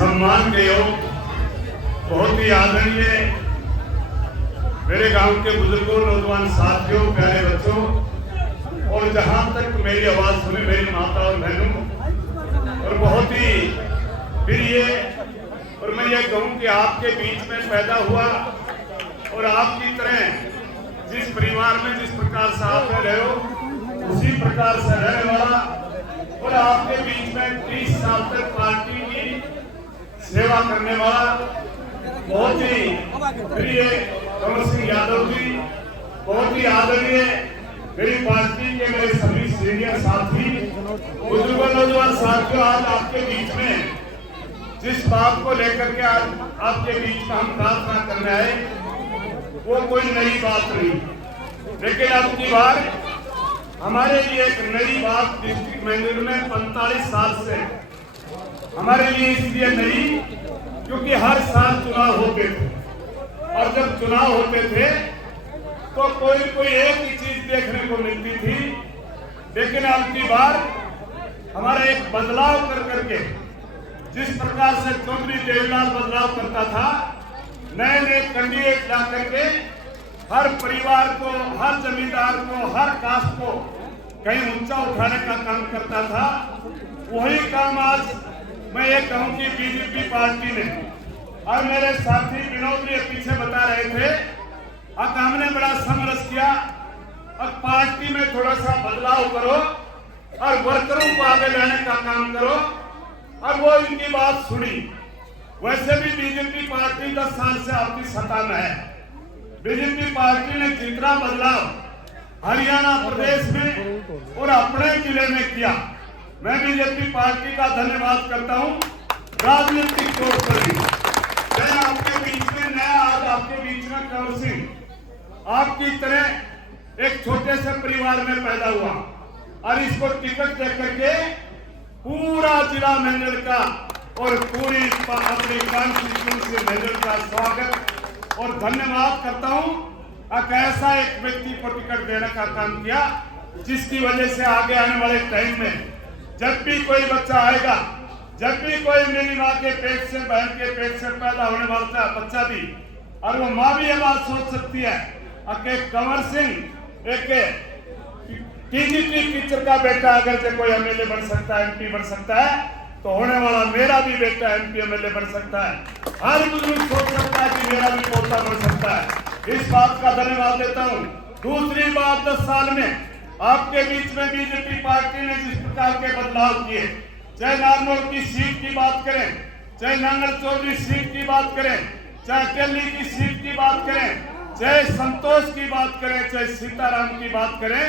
सम्मान के योग बहुत ही आदरणीय मेरे गांव के बुजुर्गों, नौजवान साथियों, प्यारे बच्चों और जहां तक मेरी आवाज सुने मेरी माता और बहनों, और बहुत ही प्रिय, और मैं ये कहूं कि आपके बीच में पैदा हुआ और आपकी तरह जिस परिवार में जिस प्रकार से आप रहे हो उसी प्रकार से रहने वाला, और आपके बीच में 30 साल तक पार्टी की सेवा करने वाला बहुत ही प्रिय कंवर सिंह यादव जी, बहुत ही आदरणीय मेरी पार्टी के मेरे सभी सीनियर साथी, बुजुर्गों, नौजवान साथियों, आज आपके बीच में जिस बात को लेकर के आज आपके बीच में हम प्रार्थना करने आए वो कोई नई बात नहीं, लेकिन अब की बार हमारे लिए एक नई बात डिस्ट्रिक्ट मैनेजर में 45 साल से हमारे लिए इसलिए नई क्योंकि हर साल चुनाव होते थे, और जब चुनाव होते थे तो कोई एक ही चीज देखने को मिलती थी, लेकिन अब की बार हमारा एक बदलाव कर करके जिस प्रकार से चौधरी देवलाल बदलाव करता था, नए नए कैंडिडेट ला करके हर परिवार को, हर जमींदार को, हर कास्ट को कहीं ऊंचा उठाने का काम करता था, वही काम आज मैं ये कहूं कि बीजेपी पार्टी ने और मेरे साथी विनोद जी पीछे बता रहे थे, अब हमने बड़ा संघर्ष किया, अब पार्टी में थोड़ा सा बदलाव करो और वर्करों को आगे लाने का काम करो, और वो इनकी बात सुनी। वैसे भी बीजेपी पार्टी 10 साल से आपकी सत्ता में है। बीजेपी पार्टी ने जितना बदलाव हरियाणा प्रदेश में और अपने जिले में किया, मैं बीजेपी पार्टी का धन्यवाद करता हूं। राजनीतिक तौर पर भी मैं आपके बीच में नया, आज आपके बीच में कंवर सिंह आपकी तरह एक छोटे से परिवार में पैदा हुआ और इसको टिकट दे करके पूरा जिला मैनेजर का और पूरी अपनी कॉन्स्टिट्यूंसी मैनेजर का स्वागत और धन्यवाद करता हूं। ऐसा एक व्यक्ति को टिकट देने का काम किया जिसकी वजह से आगे आने वाले टाइम में जब भी कोई बच्चा आएगा, जब भी कोई मेरी माँ के पेट से, बहन के पेट से पैदा होने वाला बच्चा भी, और वो माँ भी ये बात सोच सकती है कि कंवर सिंह एक टीजीटी टीचर का बेटा अगर से कोई एमएलए बन सकता है, एमपी बन सकता है, तो होने वाला मेरा भी बेटा एमपी एमएलए बन सकता है। हर बुजुर्ग सोच सकता है कि मेरा भी पोता बन सकता है। इस बात का धन्यवाद देता हूँ। दूसरी बात, 10 साल में आपके बीच में बीजेपी पार्टी ने जिस प्रकार के बदलाव किए, चाहे नारनौल की सीट की बात करें, चाहे नांगल चौधरी सीट की बात करें, चाहे टेली की सीट की बात करें, चाहे संतोष की बात करें, चाहे सीताराम की बात करें,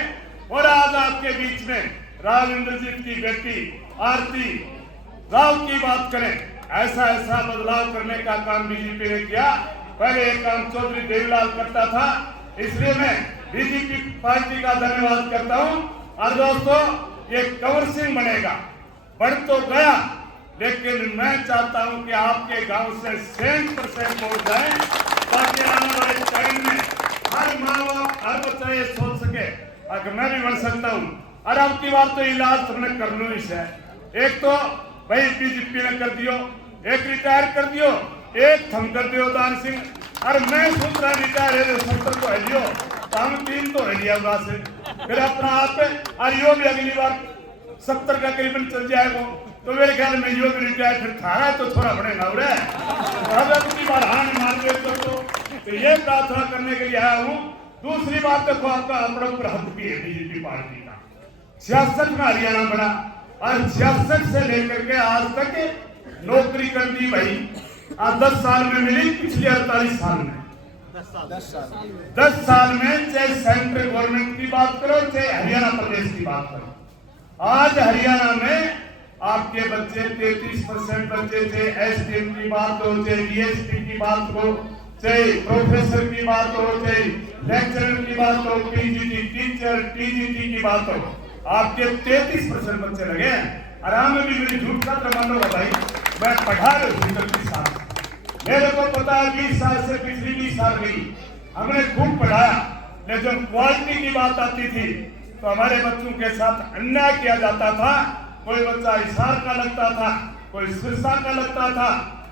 और आज आपके बीच में राव इंद्रजीत की बेटी आरती राव की बात करें, ऐसा ऐसा बदलाव करने का काम बीजेपी ने किया। पहले एक काम चौधरी देवलाल करता था, इसलिए मैं बीजेपी पार्टी का धन्यवाद करता हूं। और दोस्तों, ये कंवर सिंह बनेगा, बढ़ तो गया, लेकिन मैं चाहता हूं कि आपके गांव से 100% वोट जाए, ताकि आने वाले टाइम में हर माँ बाप, हर बच्चा ये सोच सके अगर मैं भी बन सकता हूँ। और अब की बार तो इलाज तुमने करना ही है। एक तो भाई बीजेपी ने कर दियो, एक रिटायर कर दियो, एक थम कर दियो दान सिंह, और मैं सोच रहा रिटायर है 70 को हलियो, तो हम 3 तो हलिया से फिर अपना आप, और यो भी अगली बार 70 का करीबन चल जाएगा, तो मेरे ख्याल में यो भी रिटायर फिर थारा तो थोड़ा बड़ेगा उड़े, अब की बार हाथ मार दे तो ये प्रार्थना करने के लिए आया हूँ। दूसरी बात देखो, आपका अपने ऊपर हक भी है बीजेपी पार्टी का। 66 में हरियाणा बना और 66 से लेकर के आज तक नौकरी कर दी भाई, आज 10 साल में मिली, पिछले 48 साल में 10 साल में, चाहे सेंट्रल गवर्नमेंट की बात करो, चाहे हरियाणा प्रदेश की बात करो, आज हरियाणा में आपके बच्चे 33% बच्चे, चाहे एसडीएम की बात हो, चाहे डीएसपी की बात हो, चाहे प्रोफेसर की बात हो, चाहे लेक्चरर की बात हो, पीजीटी टीचर, टीजीटी की बात हो, आपके 33% बच्चे लगे हैं। आराम में भी मेरी झूठ का प्रमाण होगा भाई, मैं पढ़ा रहा हूँ 30 साल, मेरे को पता है 20 साल से पिछली 20 साल गई, हमने खूब पढ़ाया, लेकिन जब क्वालिटी की बात आती थी तो हमारे बच्चों के साथ अन्याय किया जाता था। कोई बच्चा हिसार का लगता था, कोई सिरसा का लगता था,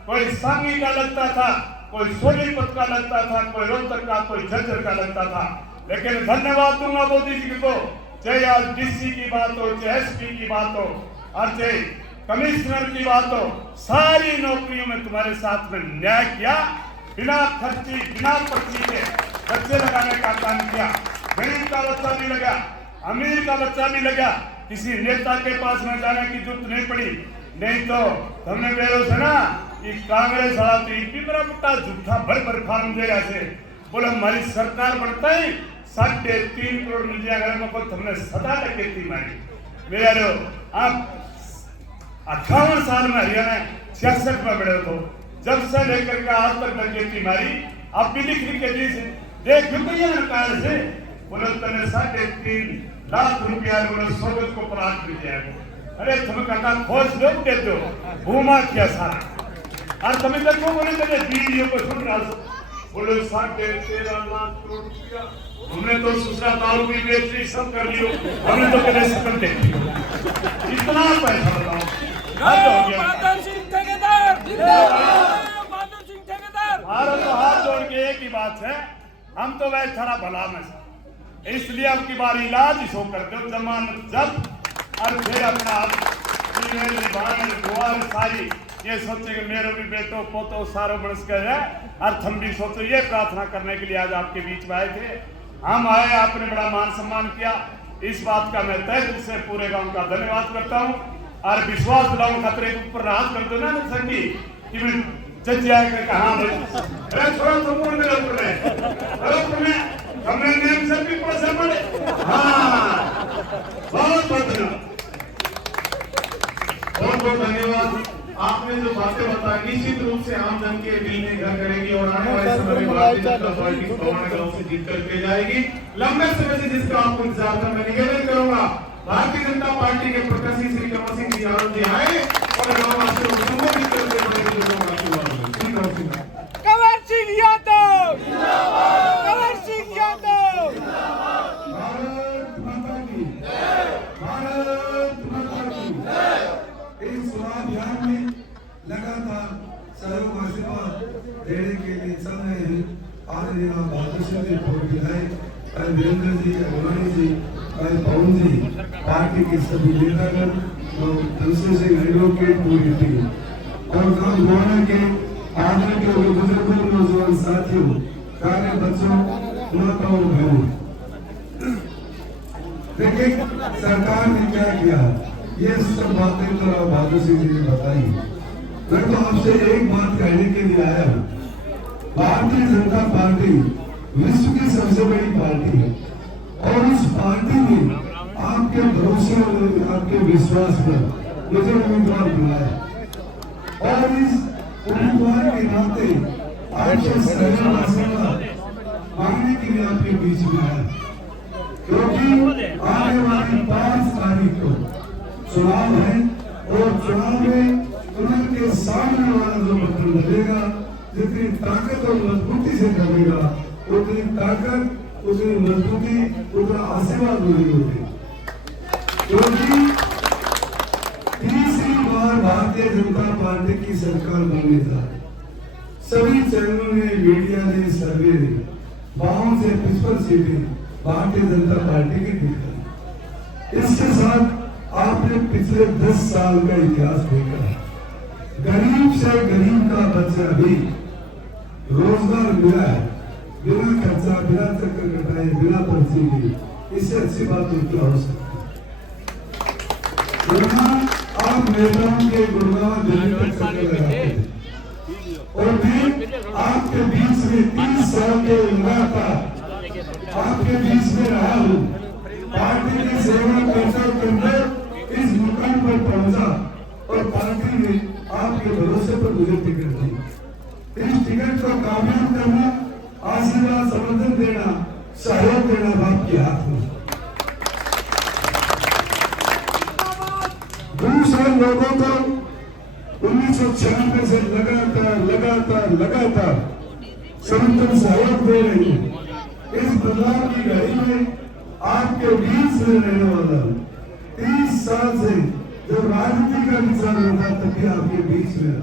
कोई सांगी का लगता था, कोई सोनीपत का लगता था, कोई रोहतक का, कोई झज्जर का लगता था। लेकिन धन्यवाद दूंगा मोदी जी को, चाहे आज डीसी की बात हो, चाहे एसपी की बात हो और चाहे कमिश्नर की बात हो, सारी नौकरियों में तुम्हारे साथ में न्याय किया, बिना खर्ची बिना पर्ची के बच्चे लगाने का काम किया। गरीब का बच्चा भी लगा, अमीर का बच्चा भी लगा, किसी नेता के पास में जाने की जरूरत नहीं पड़ी। नहीं तो हमने बेरो से ना ये कांग्रेस वाला तो इतनी बड़ा बट्टा झूठा भर भर फार्म दे रहा थे, बोले हमारी सरकार बढ़ता ही 3.5 करोड़ मिल जाएगा, हमको हमने सदा डकैती मारी। मेरे आप 58 साल में हरियाणा 66 में बड़े हो, जब से लेकर के आज तक डकैती मारी। अब भी लिख के दी से देख सरकार से बोले तने 3.5 लाख रुपया बोले स्वागत को प्राप्त कर जाएगा। अरे तुम्हें काका खोज लो दे दो घूमा क्या सारा और तुम्हें देखो बोले तेरे वीडियो को सुन रहा बोले 13.5 लाख करोड़ रुपया हमने तो दूसरा दारू भी बेच ली, सब कर लियो, हमने तो कदे सकल दे इतना पैसा बताओ। बहादुर सिंह ठेकेदार जिंदाबाद, बहादुर सिंह ठेकेदार। भारत तो हाथ जोड़ के एक ही बात है, हम तो वह थारा भला में से, इसलिए अब की बार इलाज इसो कर दो, जमानत जब और फिर अपना सारी ये सोचे कि मेरे भी बेटो पोतो सारो बरस गए है और हम भी सोचो ये प्रार्थना करने के लिए आज आपके बीच में आए थे। हम आए, आपने बड़ा मान सम्मान किया, इस बात का मैं तहे दिल से पूरे गांव का धन्यवाद करता हूँ और विश्वास दिलाऊं खतरे के ऊपर राहत कर दो ना सर की कि मैं जज आएगा कहाँ अरे थोड़ा तो मेरे ऊपर है हमने नेम से भी पैसे पड़े। हाँ बहुत धन्यवाद। आपने जो बातें बताई निश्चित रूप से आम जन के दिल में घर करेगी और आने वाले समय में भारतीय जनता पार्टी गांव से जीत करके जाएगी। लंबे समय से जिसका आपको इंतजार था, मैं निवेदन करूंगा भारतीय जनता पार्टी के प्रत्याशी श्री कमल सिंह जी यादव जी आए और गांववासियों को संबोधित करके कंवर सिंह यादव जिंदाबाद, कंवर सिंह यादव भारत माता की जय, भारत माता की जय। इस चुनाव अभियान में लगातार सहयोग आशीर्वाद देने के लिए चल रहे हैं आदरणीय बहादुर सिंह जी पूर्व विधायक वीरेंद्र जी, अभिमानी जी, पवन जी, पार्टी के सभी नेतागण और दूसरे से एडवोकेट पूरी टीम और गांव गोवाना के आदरण के बुजुर्गों, नौजवान साथियों, प्यारे बच्चों, माताओं, बहनों, देखिए सरकार ने क्या किया, ये सब बातें तो बहादुर सिंह जी ने बताई। मैं तो आपसे एक बात कहने के लिए आया हूँ, भारतीय जनता पार्टी विश्व की सबसे बड़ी पार्टी है और उस पार्टी में आपके भरोसे और आपके विश्वास पर मुझे उम्मीदवार बनाया और इस उम्मीदवार के नाते आपसे सहयोग आशीर्वाद मांगने के लिए आपके बीच में आया, क्योंकि आने वाली 5 तारीख को चुनाव है और चुनाव में उनके सामने वाला जो बटन लगेगा, जितनी ताकत और मजबूती से लगेगा, उतनी ताकत, उतनी मजबूती, उतना आशीर्वाद मिलेगी। क्योंकि तीसरी बार भारतीय जनता पार्टी की सरकार बनने जा रही, सभी चैनलों ने, मीडिया ने, सर्वे ने 52 से 55 सीटें भारतीय जनता पार्टी की दिखाई। इसके साथ आपने पिछले 10 साल का इतिहास देखा, गरीब से गरीब का बच्चा भी रोजगार मिला है, बिना खर्चा, बिना चक्कर कटाए, बिना पर्ची के। इससे अच्छी बात तो क्या हो सकती है। आप नेताओं के गुड़गांव दिल्ली तक चक्कर लगाते थे और फिर आपके बीच में 30 साल के लगातार आपके बीच में रहा हूँ, पार्टी की सेवा करते इस मुकाम पर पहुंचा और पार्टी ने आपके भरोसे पर मुझे टिकट दी। इस टिकट को कामयाब करना, आशीर्वाद, समर्थन देना, सहयोग देना आपके हाथ में। दूसरे लोगों को 1996 से लगातार समर्थन सहयोग दे रही है। इस बदलाव की घड़ी में आपके बीच में रहने वाला 30 साल से जब राजनीति का विचार होगा तभी आपके बीच में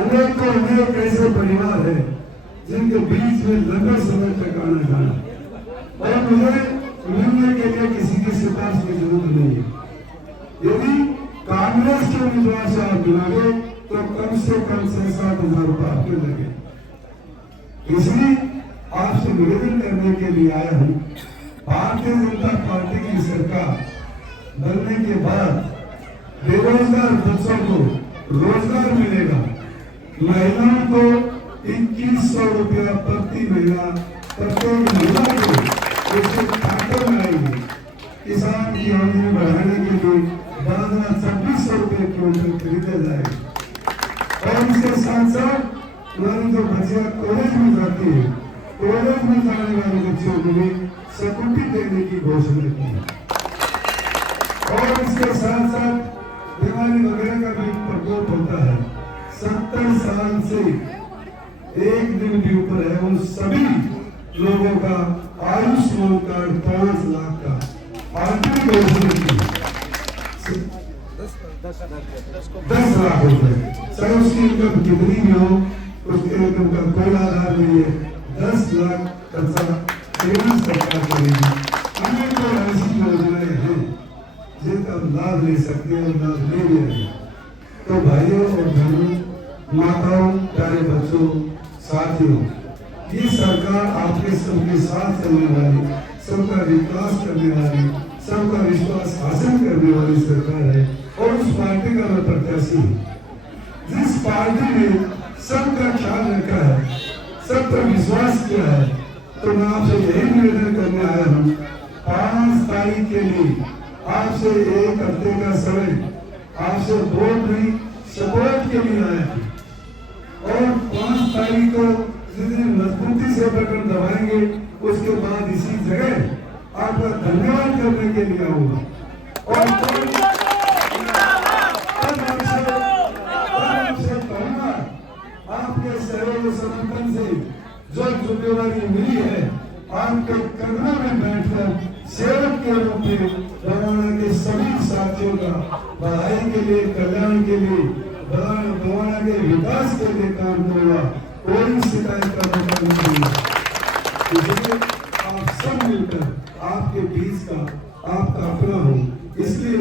अनेक ऐसे परिवार है जिनके बीच में लंबे समय तक आना जाना, और मुझे मिलने के लिए किसी की सिफारिश की जरूरत नहीं है। यदि कांग्रेस के उम्मीदवार से आप मिलोगे तो कम से कम 6-7 हजार रुपये आपके लगे। इसलिए आपसे निवेदन करने के लिए आया हूँ, भारतीय जनता पार्टी की सरकार बनने के बाद बेरोजगार बच्चों को रोजगार मिलेगा, महिलाओं को 2100 रुपया प्रति महीना प्रत्येक महिला को उससे खाते में आएंगे। किसान की आमदनी बढ़ाने के लिए बाजरा 2600 रुपये क्विंटल खरीदे जाएंगे, और इसके साथ साथ हमारी जो बच्चियां कॉलेज में जाती है, कॉलेज में जाने वाले बच्चों को भी स्कूटी देने की घोषणा की है। और इसके साथ साथ बीमारी वगैरह का भी प्रकोप होता है। 70 साल से एक दिन भी ऊपर है उन सभी लोगों का आयुष्मान कार्ड 5 लाख का पार्टी की घोषणा की, 10 लाख रुपए, चाहे उसकी इनकम कितनी भी हो, उसके इनकम का कोई आधार नहीं है, 10 लाख खर्चा केंद्र सरकार करेगी। अनेकों ऐसी योजनाएं हैं जिनका लाभ ले सकते हैं और लाभ ले रहे हैं। तो भाइयों और बहनों, माताओं, प्यारे बच्चों, साथियों, ये सरकार आपके सबके साथ चलने वाली, सबका विकास करने वाली, सबका विश्वास हासिल करने वाली सरकार है, और उस पार्टी का मैं प्रत्याशी हूँ जिस पार्टी ने सबका ख्याल रखा है, सब पर विश्वास किया है। तो मैं आपसे यही निवेदन करने आया हूँ, 5 तारीख के लिए आपसे 1 हफ्ते का समय, आपसे वोट नहीं सपोर्ट के लिए आया हूँ, और 5 तारीख को जितनी मजबूती से बटन दबाएंगे उसके बाद इसी जगह आपका धन्यवाद करने के लिए आऊंगा। और कहूंगा आपके सहयोग समर्थन से जो जिम्मेवारी मिली है, आपके कदमों में बैठकर सेवक के रूप में बवाना के सभी साथियों का भलाई के लिए, कल्याण के लिए, बवाना के विकास के लिए काम करूंगा। कोई शिकायत का मौका नहीं है। इसलिए आप सब मिलकर आपके बीच का आपका अपना हो, इसलिए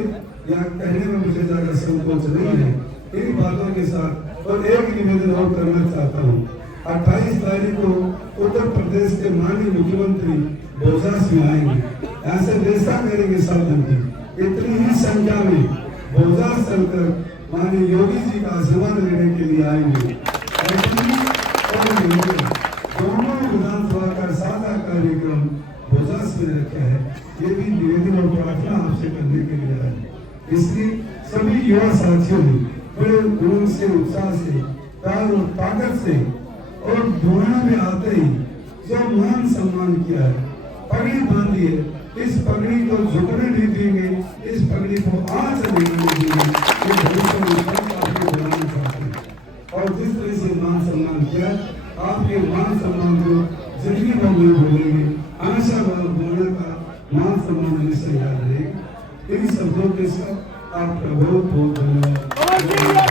यहाँ कहने में मुझे ज्यादा संकोच नहीं है। इन बातों के साथ और एक निवेदन और करना चाहता हूँ। 28 तारीख को उत्तर प्रदेश के माननीय मुख्यमंत्री बोजास में आएंगे, यहाँ से व्यवस्था करेंगे साधन की, इतनी ही संख्या में बोजास चलकर माननीय योगी जी का आशीर्वाद लेने के लिए आएंगे। दोनों विधानसभा का सादा कार्यक्रम बोजास में रखा है, ये भी निवेदन और प्रार्थना आपसे करने के लिए है। इसलिए सभी युवा साथियों ने बड़े उमंग से, उत्साह से, तार और ताकत से और बुराना में आते ही जो मान सम्मान किया है, पगड़ी बांधी है, इस पगड़ी को झुकने नहीं देंगे, इस पगड़ी को आज से नहीं देंगे। ये भविष्य में आपको बनाना चाहते हैं, और जिस तरह से मान सम्मान किया, आपके मान सम्मान को जिंदगी भर नहीं भूलेंगे। हमेशा बोलने का मान सम्मान हमेशा याद रहेगा। इन शब्दों के साथ आपका बहुत बहुत धन्यवाद।